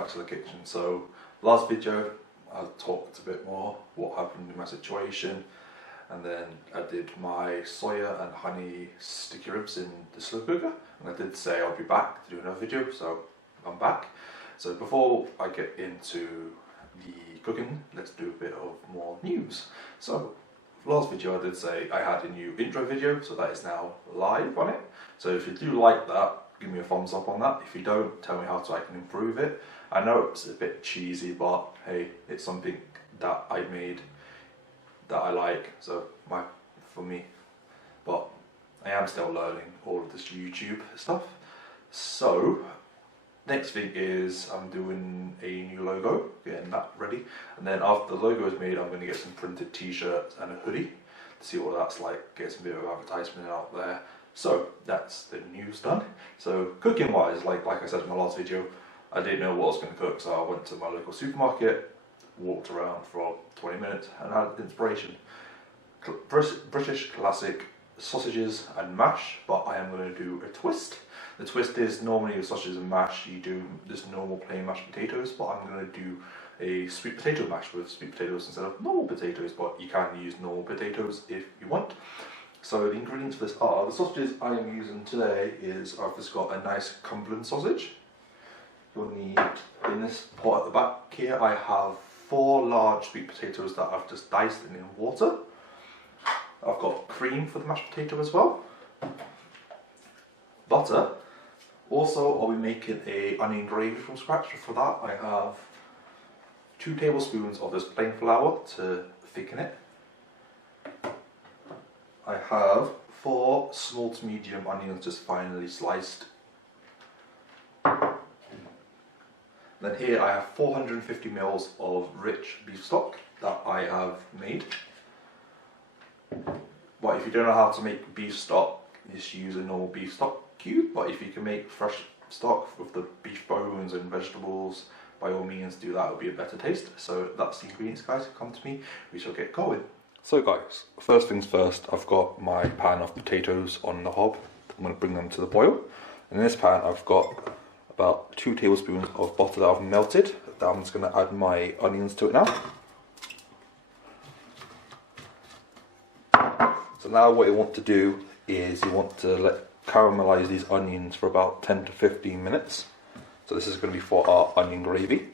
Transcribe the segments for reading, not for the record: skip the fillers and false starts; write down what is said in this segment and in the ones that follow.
back to the kitchen. So last video I talked a bit more what happened in my situation, and then I did my soya and honey sticky ribs in the slow cooker, and I did say I'll be back to do another video, so I'm back. So before I get into the cooking, let's do a bit of more news. So last video I did say I had a new intro video, so that is now live on it. So if you do like that, give me a thumbs up on that. If you don't, tell me how I can improve it. I know it's a bit cheesy, but hey, it's something that I made that I like, so for me. But I am still learning all of this YouTube stuff. So next thing is I'm doing a new logo, getting that ready, and then after the logo is made, I'm going to get some printed t-shirts and a hoodie to see what that's like, get some bit of advertisement out there. So that's the news done. So cooking wise, like I said in my last video, I didn't know what I was going to cook, so I went to my local supermarket, walked around for 20 minutes and had inspiration. British classic sausages and mash, but I am going to do a twist. The twist is normally with sausages and mash you do just normal plain mashed potatoes, but I'm going to do a sweet potato mash with sweet potatoes instead of normal potatoes, but you can use normal potatoes if you want. So the ingredients for this are, the sausages I am using today is, I've just got a nice Cumberland sausage. You'll need, in this pot at the back here, I have 4 large sweet potatoes that I've just diced in water. I've got cream for the mashed potato as well. Butter. Also, I'll be making a onion gravy from scratch. For that, I have 2 tablespoons of this plain flour to thicken it. I have 4 small to medium onions just finely sliced. Then here I have 450 ml of rich beef stock that I have made. But if you don't know how to make beef stock, just use a normal beef stock cube. But if you can make fresh stock with the beef bones and vegetables, by all means do that, it will be a better taste. So that's the ingredients, guys. Come to me, we shall get going. So guys, first things first, I've got my pan of potatoes on the hob. I'm going to bring them to the boil. In this pan I've got about 2 tablespoons of butter that I've melted. I'm just going to add my onions to it now. So now what you want to do is you want to caramelize these onions for about 10 to 15 minutes. So this is going to be for our onion gravy.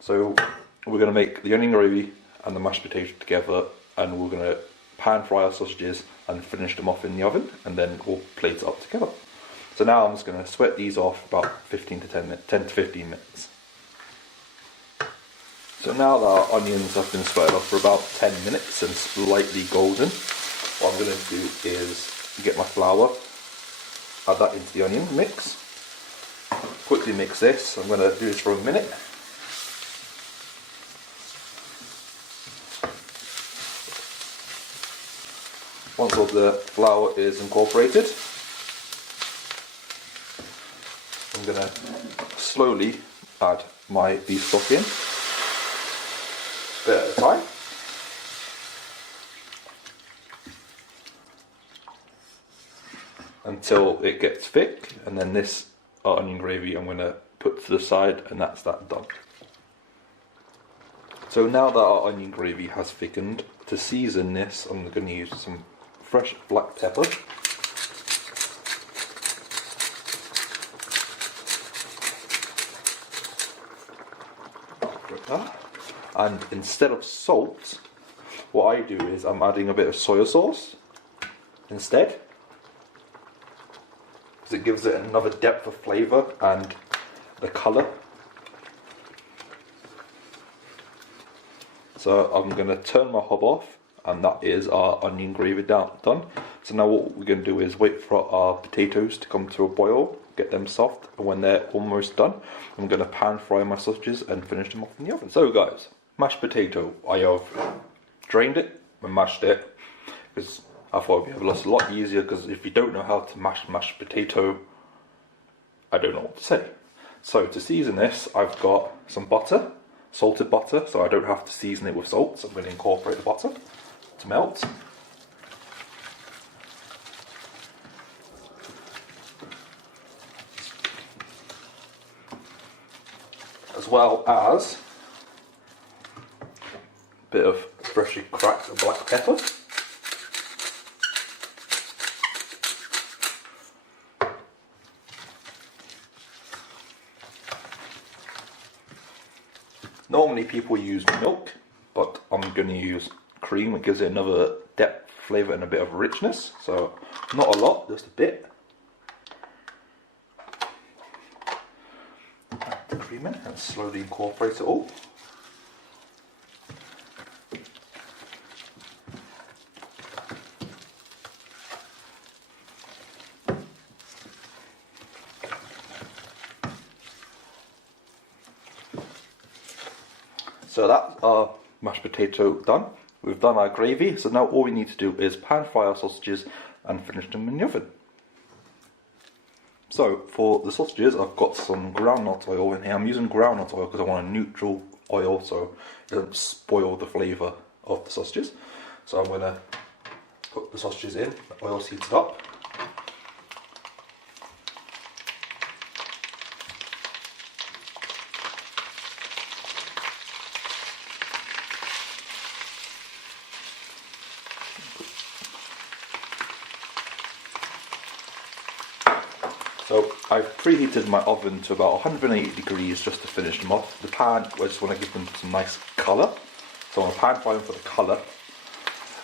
So we're going to make the onion gravy and the mashed potato together, and we're going to pan fry our sausages and finish them off in the oven, and then we'll plate it up together. So now I'm just going to sweat these off about 10 to 15 minutes. So now that our onions have been sweated off for about 10 minutes and slightly golden, what I'm going to do is get my flour, add that into the onion mix, quickly mix this. I'm going to do this for a minute. Once all the flour is incorporated, I'm going to slowly add my beef stock in, a bit at a time. Until it gets thick, and then this onion gravy I'm going to put to the side, and that's that done. So now that our onion gravy has thickened, to season this I'm going to use some fresh black pepper. And instead of salt, what I do is I'm adding a bit of soy sauce instead, because it gives it another depth of flavour and the colour. So I'm going to turn my hob off, and that is our onion gravy done. So now what we're going to do is wait for our potatoes to come to a boil, get them soft, and when they're almost done, I'm going to pan fry my sausages and finish them off in the oven. So guys, mashed potato, I have drained it and mashed it, because I thought it would be a lot easier, because if you don't know how to mash mashed potato, I don't know what to say. So to season this, I've got some butter, salted butter, so I don't have to season it with salt, so I'm going to incorporate the butter to melt. as well as a bit of freshly cracked black pepper. Normally people use milk, but I'm going to use cream. It gives it another depth, flavour and a bit of richness. So not a lot, just a bit. Add the cream in and slowly incorporate it all. So that's our mashed potato done. We've done our gravy, so now all we need to do is pan fry our sausages and finish them in the oven. So for the sausages, I've got some groundnut oil in here. I'm using groundnut oil because I want a neutral oil so it doesn't spoil the flavour of the sausages. So I'm going to put the sausages in, the oil's heated up. So I've preheated my oven to about 180 degrees just to finish them off. The pan, I just want to give them some nice colour. So I'm going to pan fry them for the colour.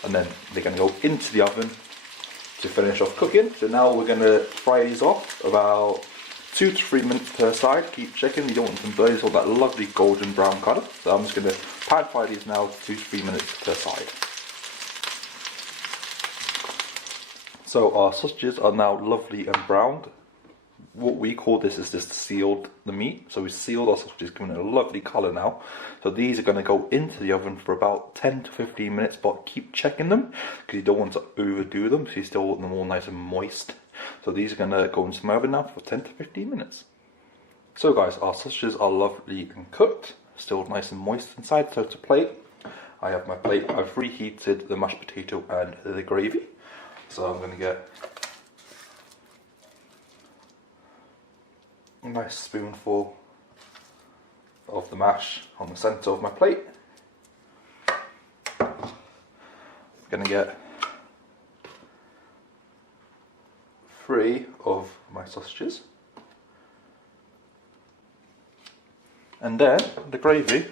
And then they're going to go into the oven to finish off cooking. So now we're going to fry these off about 2 to 3 minutes per side. Keep checking, you don't want them burning, so that lovely golden brown colour. So I'm just going to pan fry these now 2 to 3 minutes per side. So our sausages are now lovely and browned. What we call this is just sealed the meat. So we sealed our sausages, giving it a lovely colour now. So these are going to go into the oven for about 10 to 15 minutes, but keep checking them because you don't want to overdo them, so you still want them all nice and moist. So these are going to go into my oven now for 10 to 15 minutes. So guys, our sausages are lovely and cooked, still nice and moist inside. So to plate, I have my plate. I've reheated the mashed potato and the gravy. So I'm going to get a nice spoonful of the mash on the centre of my plate. I'm going to get 3 of my sausages. And then the gravy,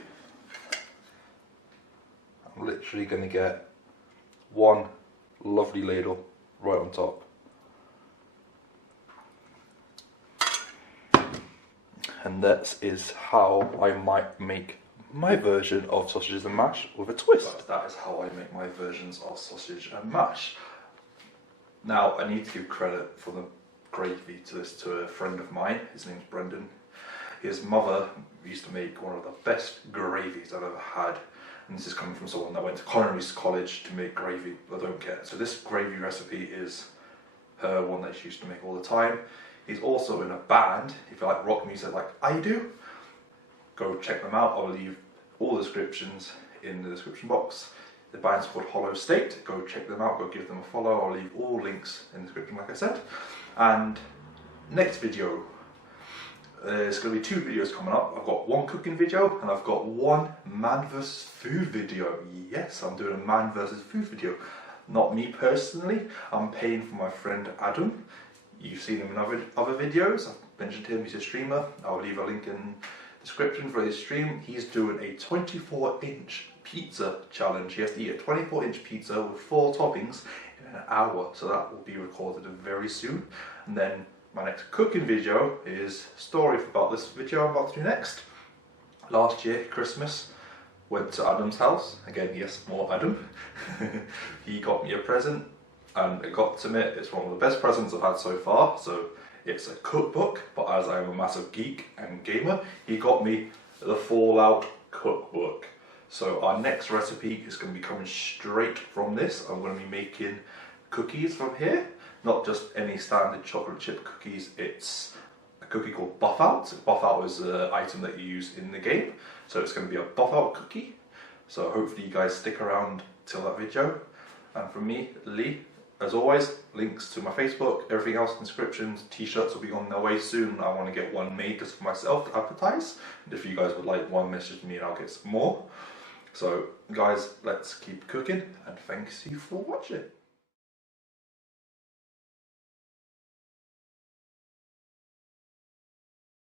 I'm literally going to get 1 lovely ladle right on top. And that is how I might make my version of sausages and mash with a twist. That is how I make my versions of sausage and mash. Now I need to give credit for the gravy to a friend of mine. His name's Brendan. His mother used to make one of the best gravies I've ever had. And this is coming from someone that went to culinary college to make gravy, but I don't care. So this gravy recipe is her one that she used to make all the time. He's also in a band, if you like rock music like I do. Go check them out, I'll leave all the descriptions in the description box. The band's called Hollow State, go check them out, go give them a follow. I'll leave all links in the description like I said. And next video, there's going to be 2 videos coming up. I've got 1 cooking video and I've got 1 man versus food video. Yes, I'm doing a man versus food video. Not me personally, I'm paying for my friend Adam. You've seen him in other videos. I've mentioned him, he's a streamer. I'll leave a link in the description for his stream. He's doing a 24-inch pizza challenge. He has to eat a 24-inch pizza with 4 toppings in an hour. So that will be recorded very soon. And then my next cooking video is a story about this video I'm about to do next. Last year, Christmas, went to Adam's house. Again, yes, more Adam. He got me a present. And I got to admit, it's one of the best presents I've had so far. So it's a cookbook, but as I am a massive geek and gamer, he got me the Fallout cookbook. So our next recipe is going to be coming straight from this. I'm going to be making cookies from here, not just any standard chocolate chip cookies. It's a cookie called Buff Out. Buff Out is an item that you use in the game. So it's going to be a Buff Out cookie. So hopefully you guys stick around till that video. And from me, Lee, as always, links to my Facebook, everything else in the descriptions. T-shirts will be on their way soon. I want to get one made just for myself to advertise. And if you guys would like one, message me and I'll get some more. So guys, let's keep cooking, and thanks you for watching.